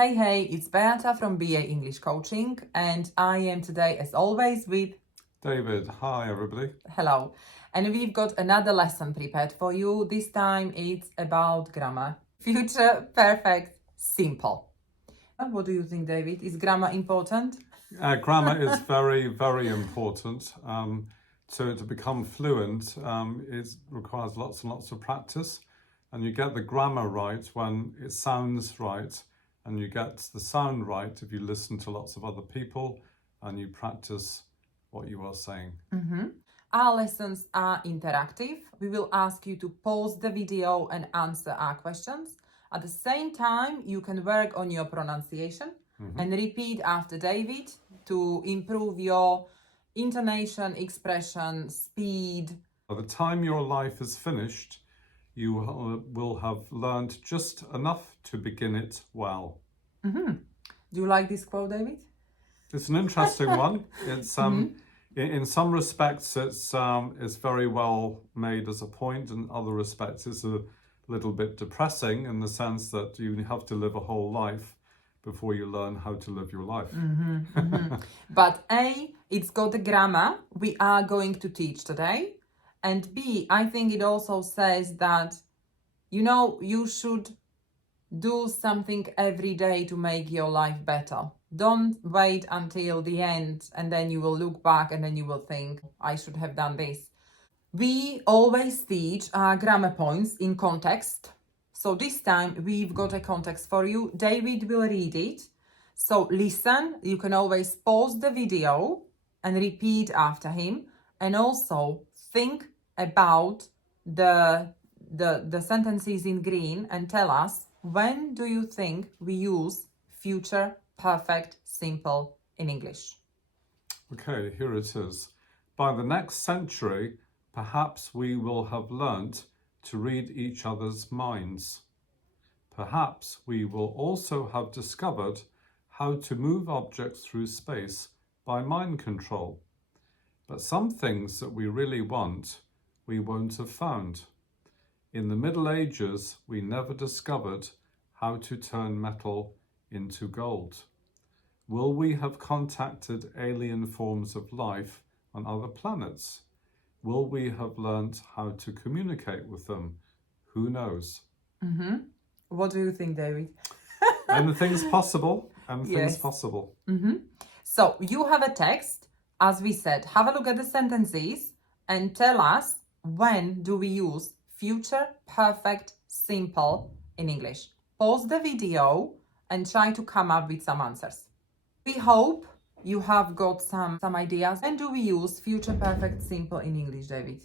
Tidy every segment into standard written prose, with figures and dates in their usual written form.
Hey, it's Beata from BA English Coaching, and I am today, as always, with David. Hi, everybody. hello. And we've got another lesson prepared for you. This time it's about grammar. Future perfect simple. What do you think, David? Is grammar important? Grammar is very, very important. To become fluent, it requires lots and lots of practice. And you get the grammar right when it sounds right. And you get the sound right if you listen to lots of other people and you practice what you are saying. Our lessons are interactive. We will ask you to pause the video and answer our questions. At the same time, you can work on your pronunciation and repeat after David to improve your intonation, expression, speed. By the time your life is finished, you will have learned just enough to begin it well. Do you like this quote, David? It's an interesting one. It's in some respects it's very well made as a point, in other respects it's a little bit depressing in the sense that you have to live a whole life before you learn how to live your life. But A, it's got the grammar we are going to teach today. And B, I think it also says that, you should do something every day to make your life better. Don't wait until the end and then you will look back and then you will think, I should have done this. We always teach our grammar points in context. So this time we've got a context for you. David will read it. So listen, you can always pause the video and repeat after him. And also think about the sentences in green and tell us, when do you think we use future perfect simple in English? Okay, here it is. By the next century, perhaps we will have learnt to read each other's minds. Perhaps we will also have discovered how to move objects through space by mind control. But some things that we really want, we won't have found. In the Middle Ages, we never discovered how to turn metal into gold. Will we have contacted alien forms of life on other planets? Will we have learnt how to communicate with them? Who knows? What do you think, David? Anything's possible. Yes. Anything's possible. So you have a text, as we said, have a look at the sentences and tell us, when do we use future perfect simple in English? Pause the video and try to come up with some answers. We hope you have got some ideas. When do we use future perfect simple in English, David?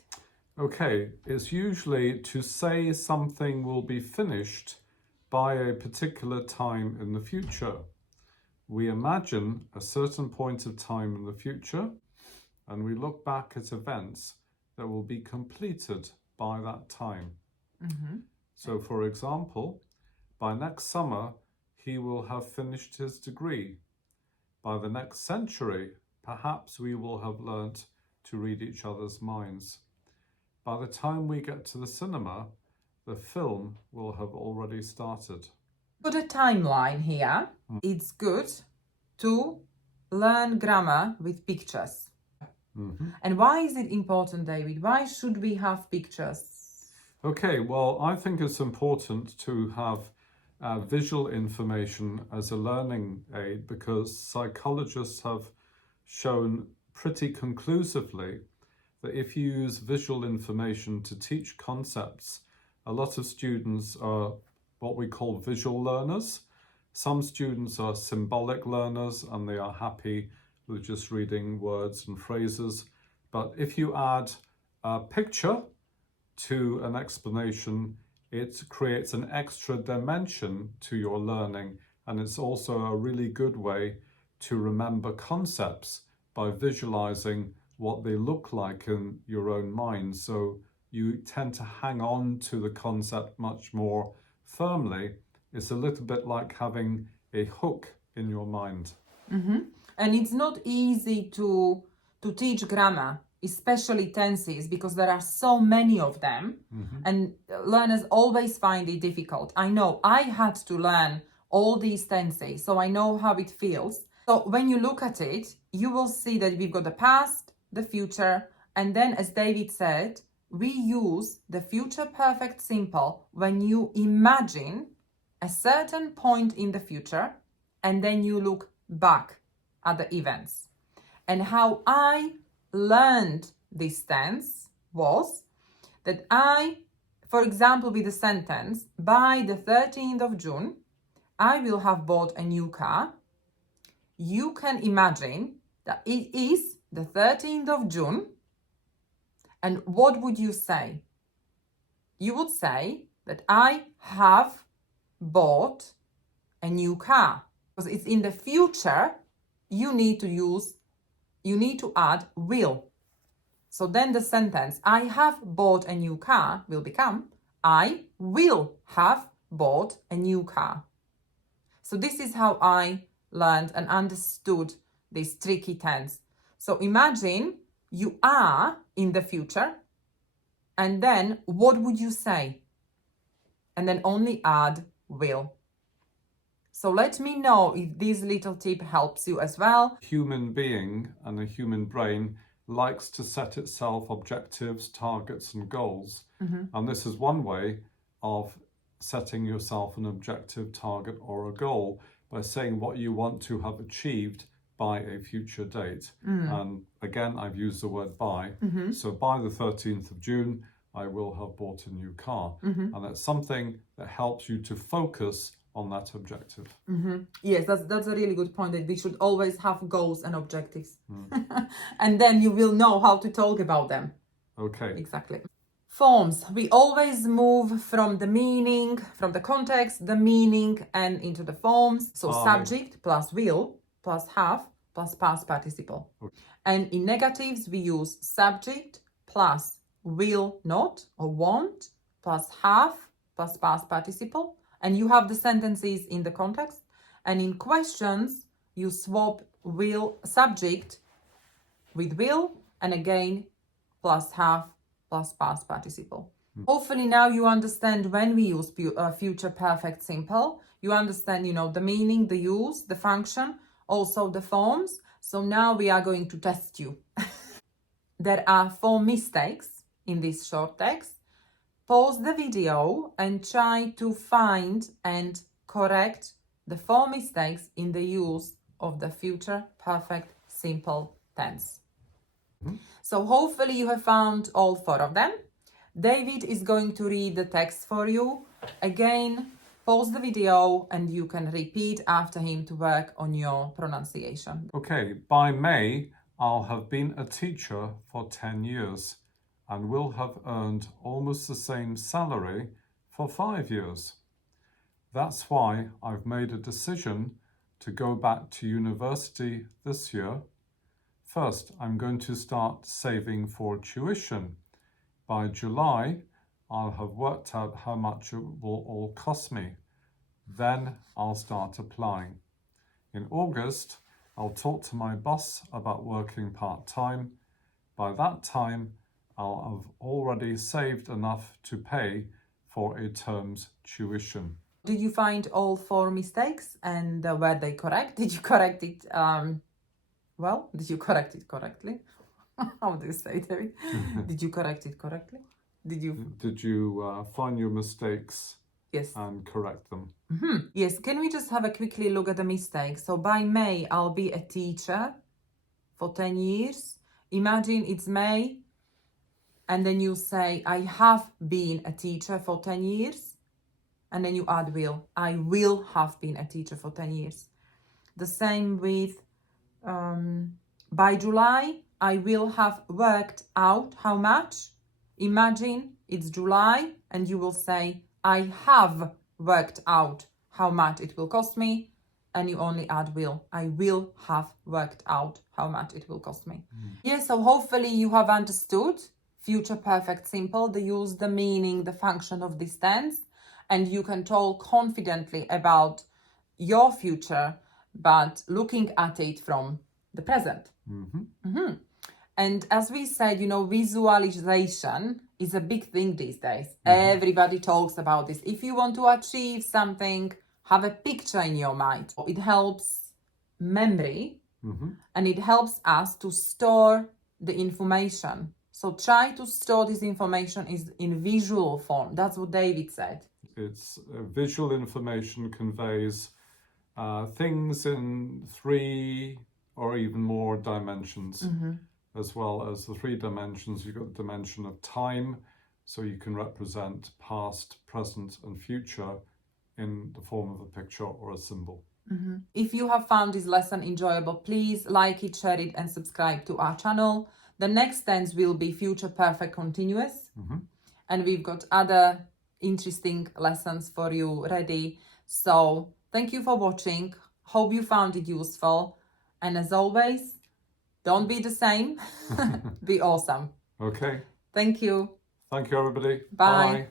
Okay, it's usually to say something will be finished by a particular time in the future. We imagine a certain point of time in the future and we look back at events that will be completed by that time. So, for example, by next summer, he will have finished his degree. By the next century, perhaps we will have learnt to read each other's minds. By the time we get to the cinema, the film will have already started. Put a timeline here. It's good to learn grammar with pictures. And why is it important, David? Why should we have pictures? Okay, well, I think it's important to have visual information as a learning aid because psychologists have shown pretty conclusively that if you use visual information to teach concepts, a lot of students are what we call visual learners. Some students are symbolic learners and they are happy with just reading words and phrases. But if you add a picture to an explanation, it creates an extra dimension to your learning, and it's also a really good way to remember concepts by visualizing what they look like in your own mind. So you tend to hang on to the concept much more firmly. It's a little bit like having a hook in your mind. And it's not easy to teach grammar, especially tenses, because there are so many of them and learners always find it difficult. I know I had to learn all these tenses, so I know how it feels. So when you look at it, you will see that we've got the past, the future, and then, as David said, we use the future perfect simple when you imagine a certain point in the future and then you look back at the events. And how I learned this tense was that I, for example, with the sentence, by the 13th of June, I will have bought a new car. You can imagine that it is the 13th of June. And what would you say? You would say that I have bought a new car. Because it's in the future, you need to add will. So then the sentence, I have bought a new car, will become, I will have bought a new car. So this is how I learned and understood this tricky tense. So imagine you are in the future, and then what would you say? And then only add will. So let me know if this little tip helps you as well. Human being and the human brain likes to set itself objectives, targets, and goals. And this is one way of setting yourself an objective, target, or a goal by saying what you want to have achieved by a future date. And again, I've used the word by. So by the 13th of June, I will have bought a new car. And that's something that helps you to focus on that objective. Yes, that's a really good point, that we should always have goals and objectives. And then you will know how to talk about them. Okay. Exactly. Forms. We always move from the meaning, from the context, the meaning, and into the forms. So subject plus will plus have plus past participle. Okay. And in negatives, we use subject plus will not or won't plus have plus past participle. And you have the sentences in the context. And in questions, you swap will subject with will, and again, plus have plus past participle. Hopefully now you understand when we use future perfect simple. You understand, the meaning, the use, the function, also the forms. So now we are going to test you. There are 4 mistakes in this short text. Pause the video and try to find and correct the 4 mistakes in the use of the future perfect simple tense. So hopefully you have found all 4 of them. David is going to read the text for you. Again, pause the video and you can repeat after him to work on your pronunciation. Okay, by May, I'll have been a teacher for 10 years and will have earned almost the same salary for 5 years. That's why I've made a decision to go back to university this year. First, I'm going to start saving for tuition. By July, I'll have worked out how much it will all cost me. Then I'll start applying. In August, I'll talk to my boss about working part-time. By that time, I'll have already saved enough to pay for a term's tuition. Did you find all 4 mistakes, and were they correct? Did you correct it? Did you correct it correctly? How do you say, David? Did you correct it correctly? Did you find your mistakes? Yes. And correct them? Yes. Can we just have a quickly look at the mistakes? So by May, I'll be a teacher for 10 years. Imagine it's May, and then you say, I have been a teacher for 10 years. And then you add will. I will have been a teacher for 10 years. The same with by July, I will have worked out how much. Imagine it's July and you will say, I have worked out how much it will cost me. And you only add will. I will have worked out how much it will cost me. Yes, so hopefully you have understood future perfect simple, the use, the meaning, the function of this tense. And you can talk confidently about your future, but looking at it from the present. And as we said, visualization is a big thing these days. Everybody talks about this. If you want to achieve something, have a picture in your mind. It helps memory and it helps us to store the information. So try to store this information in visual form. That's what David said. It's visual information conveys things in 3 or even more dimensions, as well as the 3 dimensions. You've got the dimension of time, so you can represent past, present, and future in the form of a picture or a symbol. If you have found this lesson enjoyable, please like it, share it, and subscribe to our channel. The next tense will be future perfect continuous, and we've got other interesting lessons for you ready. So thank you for watching. Hope you found it useful, and as always, don't be the same. Be awesome. Okay. Thank you. Thank you, everybody. Bye.